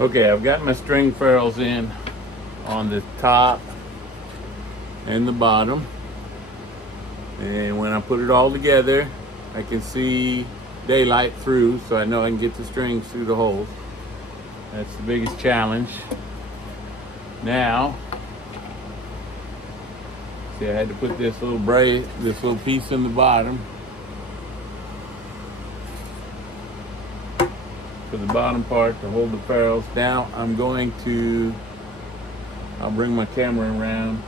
Okay, I've got my string ferrules in on the top and the bottom. And when I put it all together, I can see daylight through, so I know I can get the strings through the holes. That's the biggest challenge. Now, see, I had to put this little piece in the bottom for the bottom part to hold the ferrules. Now I'll bring my camera around.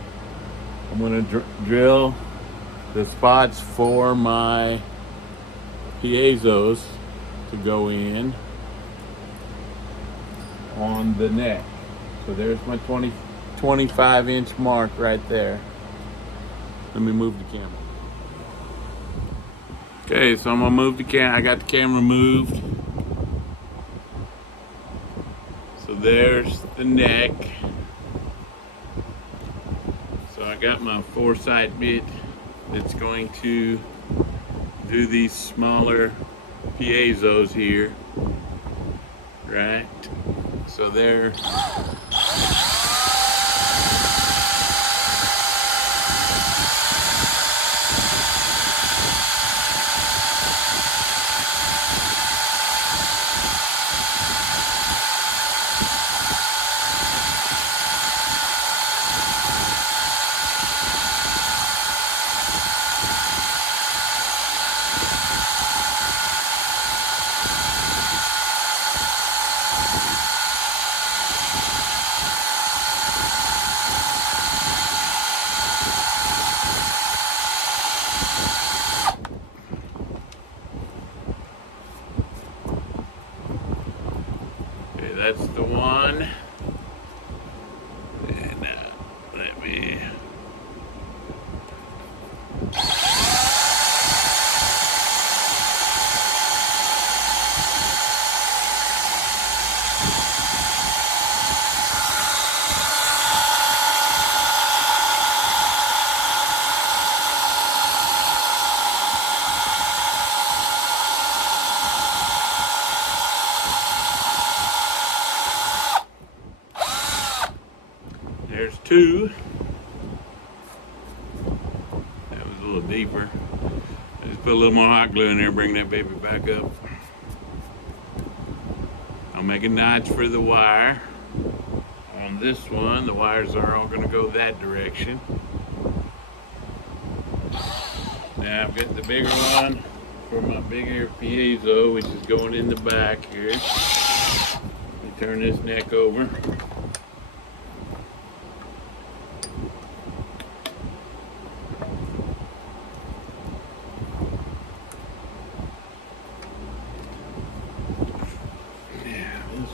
I'm going to drill the spots for my piezos to go in on the neck. So there's my 25-inch mark right there. Let me move the camera. Okay, so I'm gonna move the camera. I got the camera moved. So there's the neck. So I got my foresight bit that's going to do these smaller piezos here, right? So they're that's the one. And let me. There's two. That was a little deeper. I just put a little more hot glue in there, bring that baby back up. I'll make a notch for the wire. On this one, the wires are all going to go that direction. Now I've got the bigger one for my bigger piezo, which is going in the back here. Let me turn this neck over.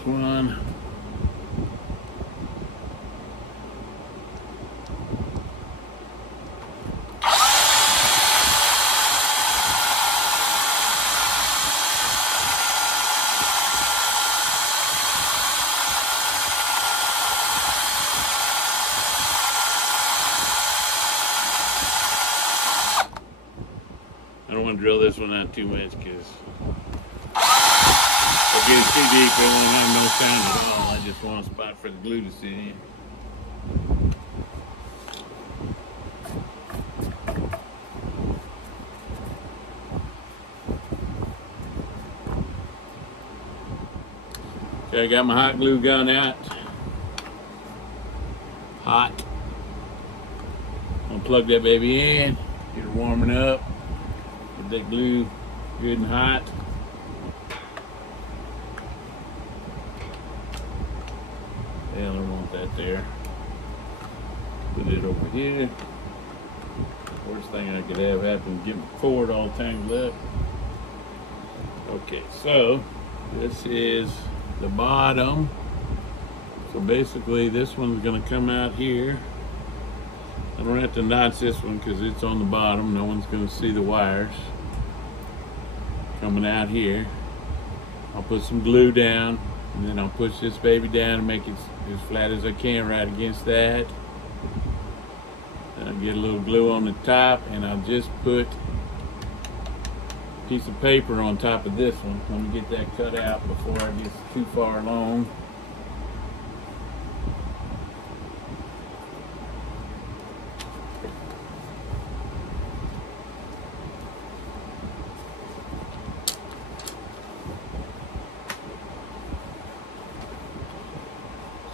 One. I don't want to drill this one out too much because if it gets too deep, it won't have no sound at all. I just want a spot for the glue to sit in. Okay, I got my hot glue gun out. Hot. I'm gonna plug that baby in, get it warming up, get that glue good and hot. Hell, I don't want that there. Put it over here. Worst thing I could have happen, get my cord all tangled up. Okay, so this is the bottom. So basically this one's gonna come out here. I don't have to notch this one because it's on the bottom. No one's gonna see the wires coming out here. I'll put some glue down and then I'll push this baby down and make it as flat as I can right against that. Then I'll get a little glue on the top and I'll just put a piece of paper on top of this one. Let me get that cut out before I get too far along.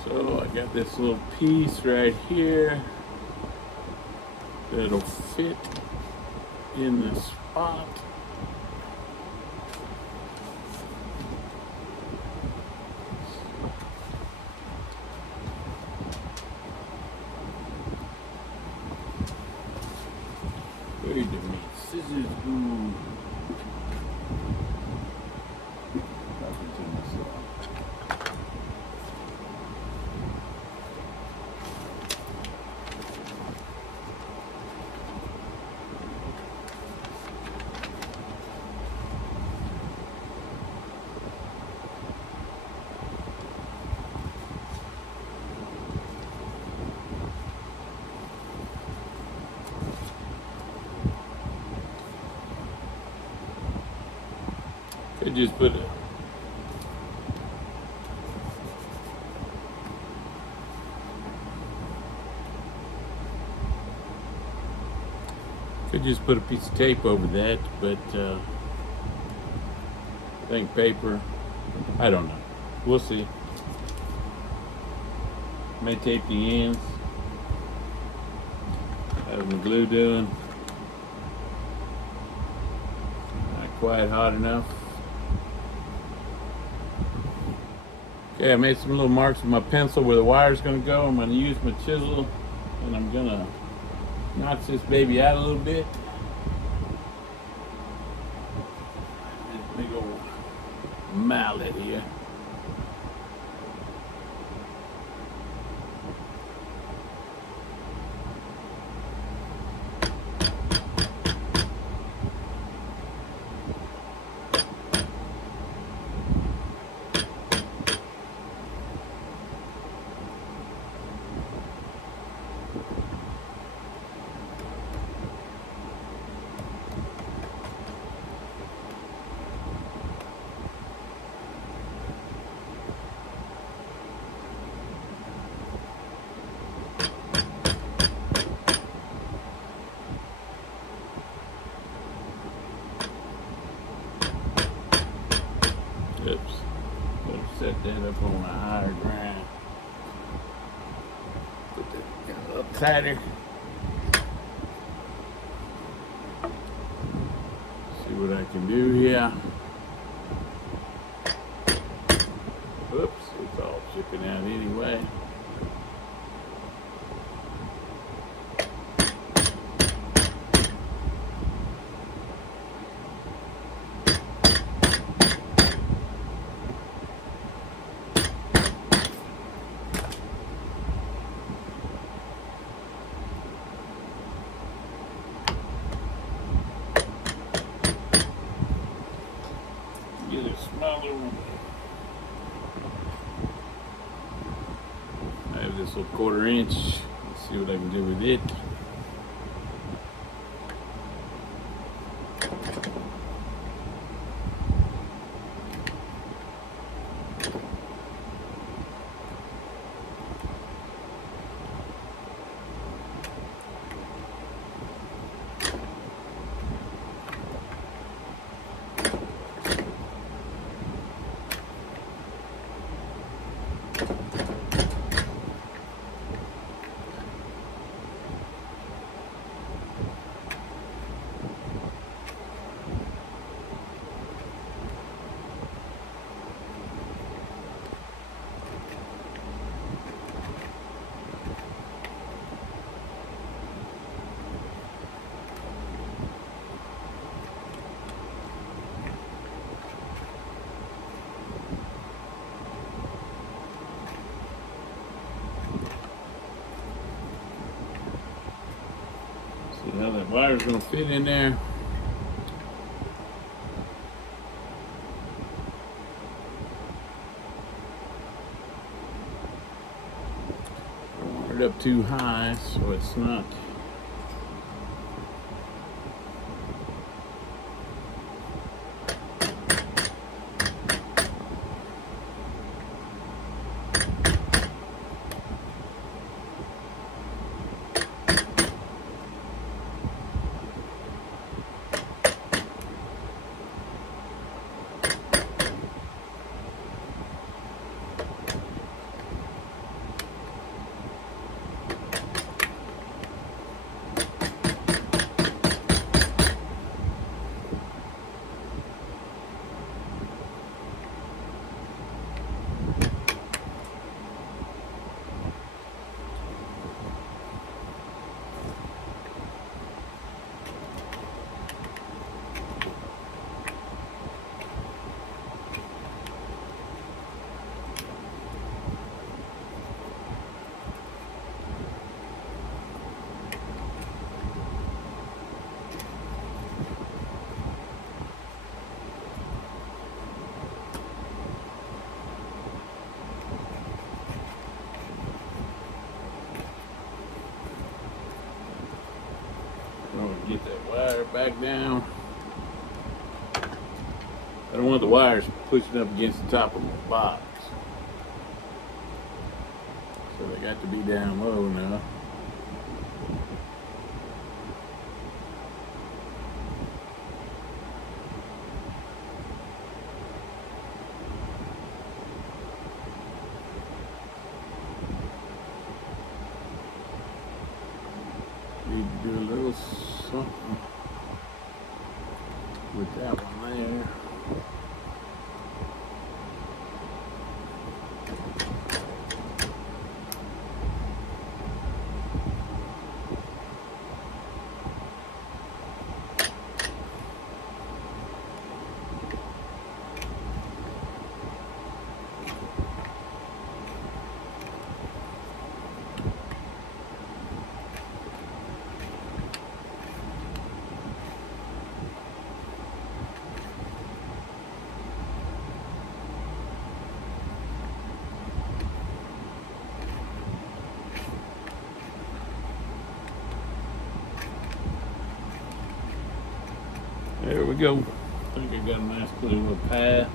So I got this little piece right here that'll fit in the spot. Where did my scissors go? Talking to myself. Could just put it. Could just put a piece of tape over that, but I think paper. I don't know. We'll see. May tape the ends. Have the glue doing. Not quite hot enough. Okay, I made some little marks with my pencil where the wire's going to go. I'm going to use my chisel and I'm going to notch this baby out a little bit. This big old mallet here. Oops. Better set that up on a higher ground. Put that a little tighter. See what I can do here. Oops, it's all chipping out anyway. Get a smaller one. I have this little 1/4 inch. Let's see what I can do with it. See how that wire's gonna fit in there. Don't want it up too high so it's not Get that wire back down. I don't want the wires pushing up against the top of my box. So they got to be down low now. Need to do a little something with that one there. There we go. I think I got a nice clean little path.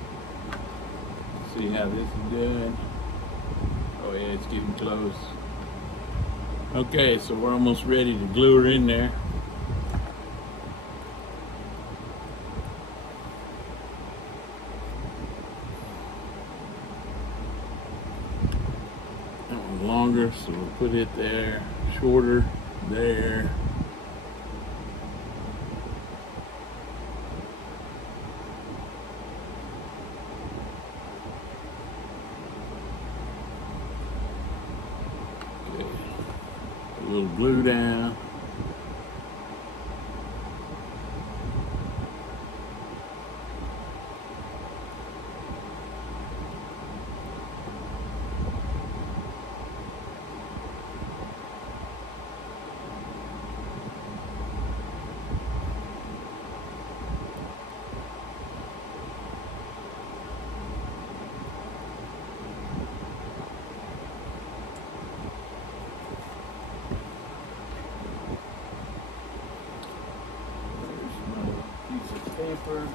See how this is doing. Oh yeah, it's getting close. Okay, so we're almost ready to glue her in there. That one's longer, so we'll put it there. Shorter, there. A little glue down. Paper.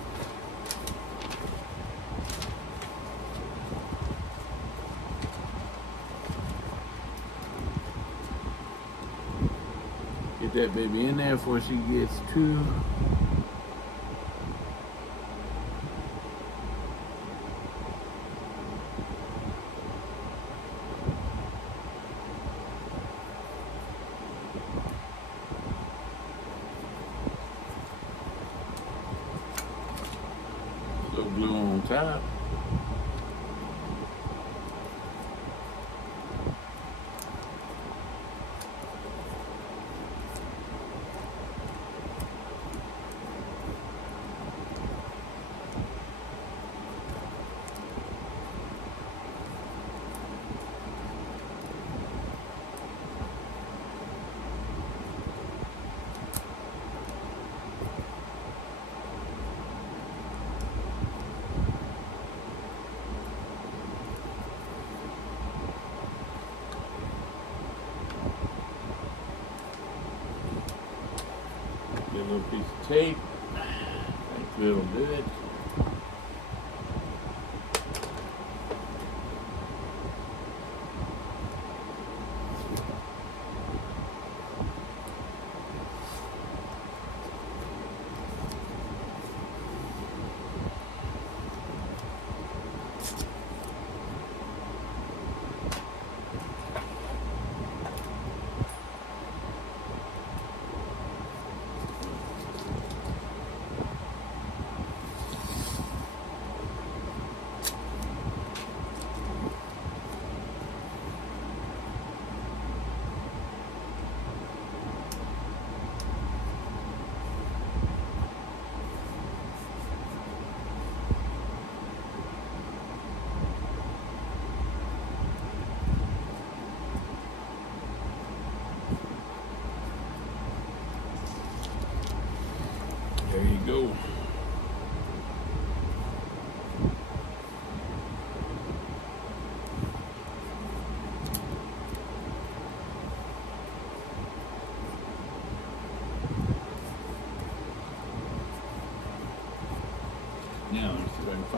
Get that baby in there before she gets too little glue on top. Get a little piece of tape. I think that'll do it.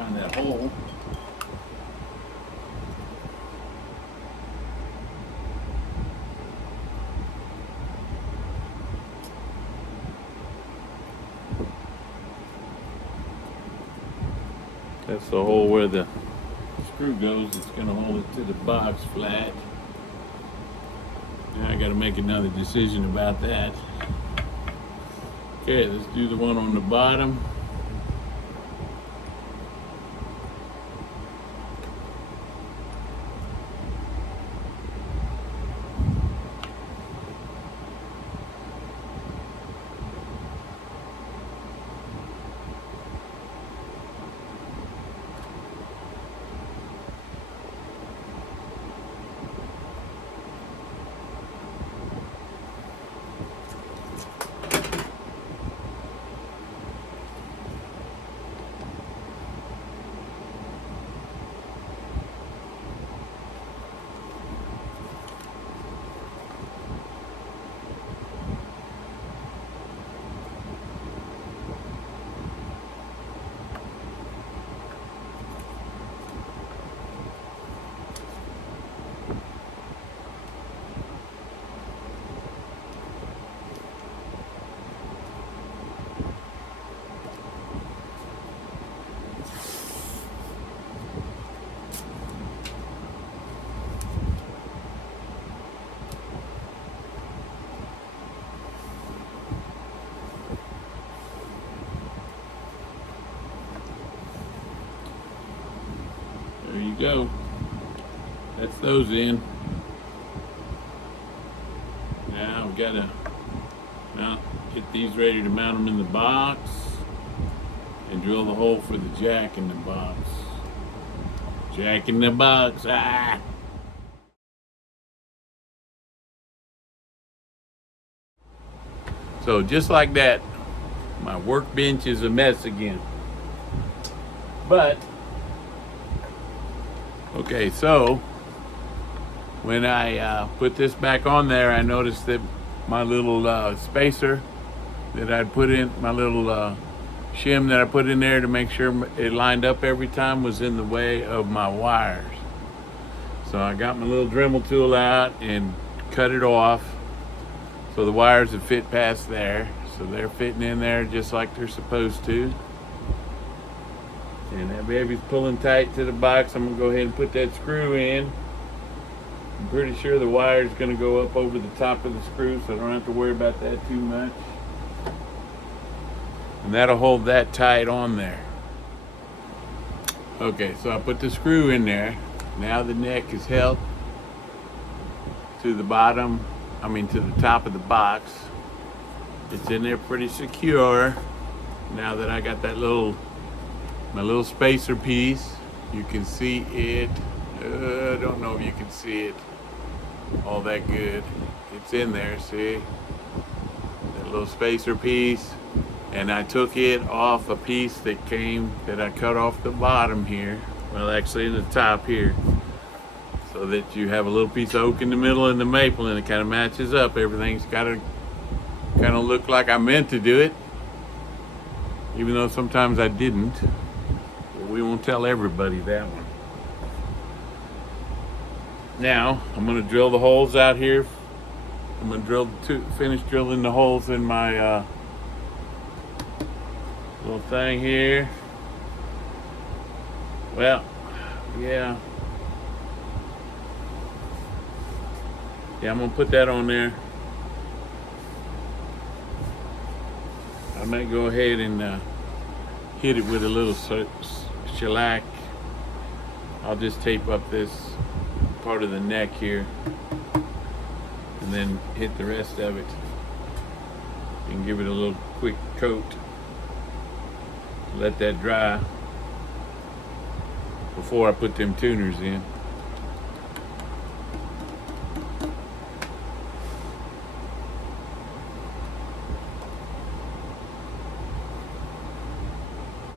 find that hole. That's the hole where the screw goes. It's going to hold it to the box flat. Now I got to make another decision about that. Okay, let's do the one on the bottom. There you go. That's those in. Now we gotta get these ready to mount them in the box and drill the hole for the jack in the box. Jack in the box. Ah! So just like that, my workbench is a mess again. But okay, so when I put this back on there, I noticed that my little spacer that I'd put in, my little shim that I put in there to make sure it lined up every time, was in the way of my wires. So I got my little Dremel tool out and cut it off so the wires would fit past there. So they're fitting in there just like they're supposed to. And that baby's pulling tight to the box. I'm gonna go ahead and put that screw in. I'm pretty sure the wire's gonna go up over the top of the screw, so I don't have to worry about that too much. And that'll hold that tight on there. Okay, so I put the screw in there. Now the neck is held to the bottom, to the top of the box. It's in there pretty secure. Now that I got that my little spacer piece, you can see it. I don't know if you can see it all that good. It's in there, see? That little spacer piece. And I took it off a piece that I cut off the bottom here. Well, actually in the top here. So that you have a little piece of oak in the middle and the maple, and it kind of matches up. Everything's got to kind of look like I meant to do it. Even though sometimes I didn't. But we won't tell everybody that one. Now, I'm going to drill the holes out here. I'm going to finish drilling the holes in my little thing here. Well, yeah. Yeah, I'm going to put that on there. I might go ahead and hit it with a little shellac. I'll just tape up this part of the neck here and then hit the rest of it and give it a little quick coat. Let that dry before I put them tuners in.